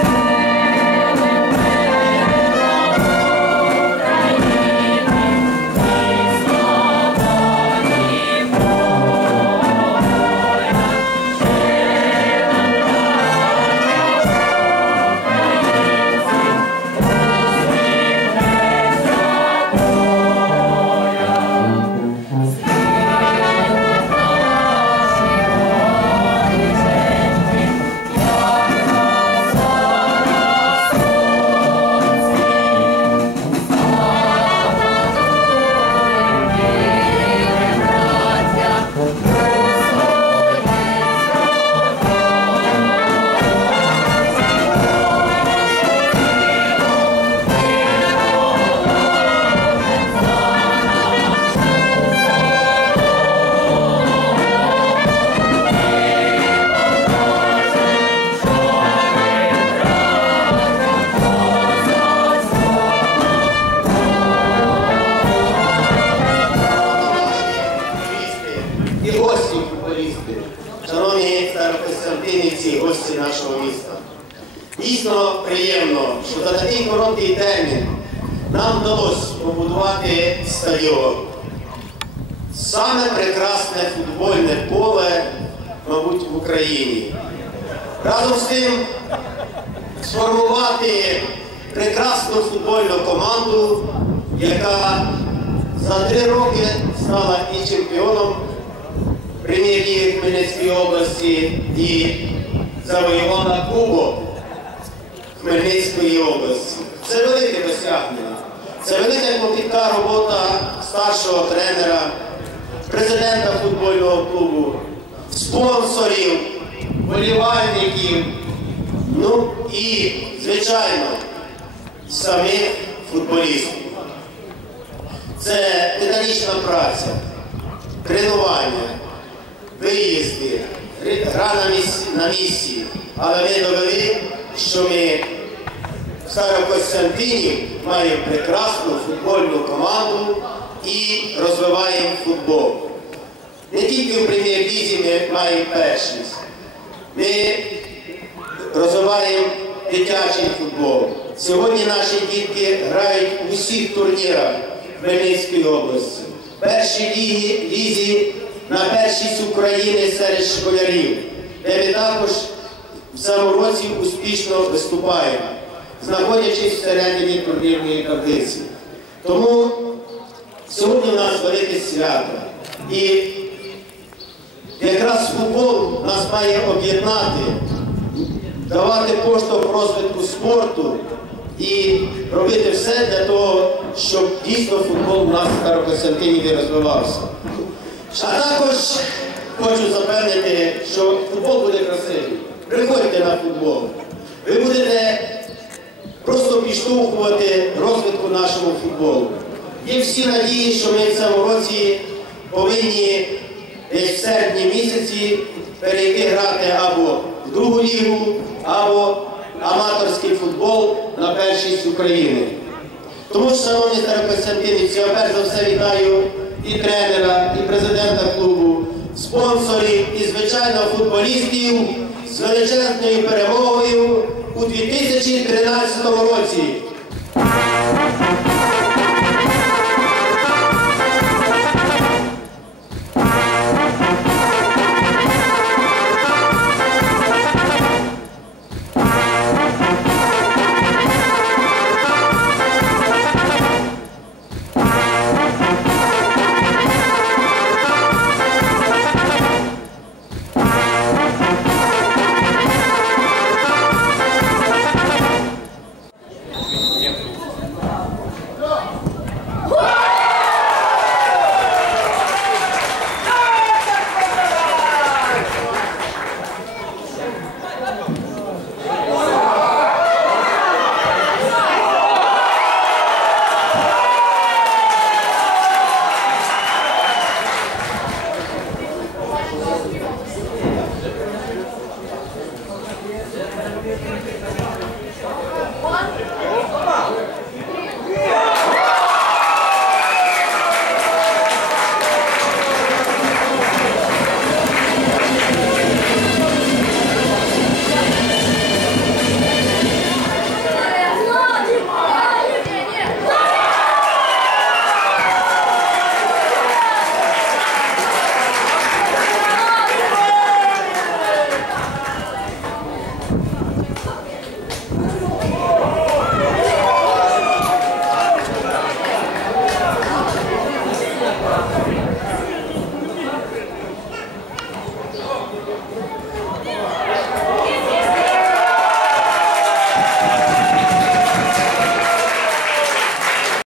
і гості нашого міста. Дійсно приємно, що за такий короткий термін нам вдалося побудувати стадіон. Саме прекрасне футбольне поле, мабуть, в Україні. Разом з тим сформувати прекрасну футбольну команду, яка за три роки стала і чемпіоном прем'єр-ліги Хмельницької області і завоювала Кубок Хмельницької області. Це велике досягнення. Це велика клопітка робота старшого тренера, президента футбольного клубу, спонсорів, болівальників, ну і, звичайно, самих футболістів. Це титанічна праця, тренування, виїзди, гра на місці, на місці. Але ми довели, що ми в Старокостянтині маємо прекрасну футбольну команду і розвиваємо футбол. Не тільки в прем'єр-лізі ми маємо першість. Ми розвиваємо дитячий футбол. Сьогодні наші дітки грають у всіх турнірах Хмельницької області. Першій лізі, лізі на першість України серед школярів, де ми також в цьому році успішно виступаємо, знаходячись всередині турнірної таблиці. Тому сьогодні у нас велике свято. І якраз футбол нас має об'єднати, давати поштовх розвитку спорту і робити все для того, щоб дійсно футбол у нас в Старокостянтиніві розвивався. Хочу запевнити, що футбол буде красивий. Приходьте на футбол. Ви будете просто підштовхувати розвитку нашого футболу. Є всі надії, що ми в цьому році повинні десь в серпні місяці перейти грати або в другу лігу, або аматорський футбол на першість України. Тому, шановні старокостянтинівці, я перш за все вітаю і тренера, і президента клубу, спонсорів, і, звичайно, футболістів з величезною перемогою у 2013 році.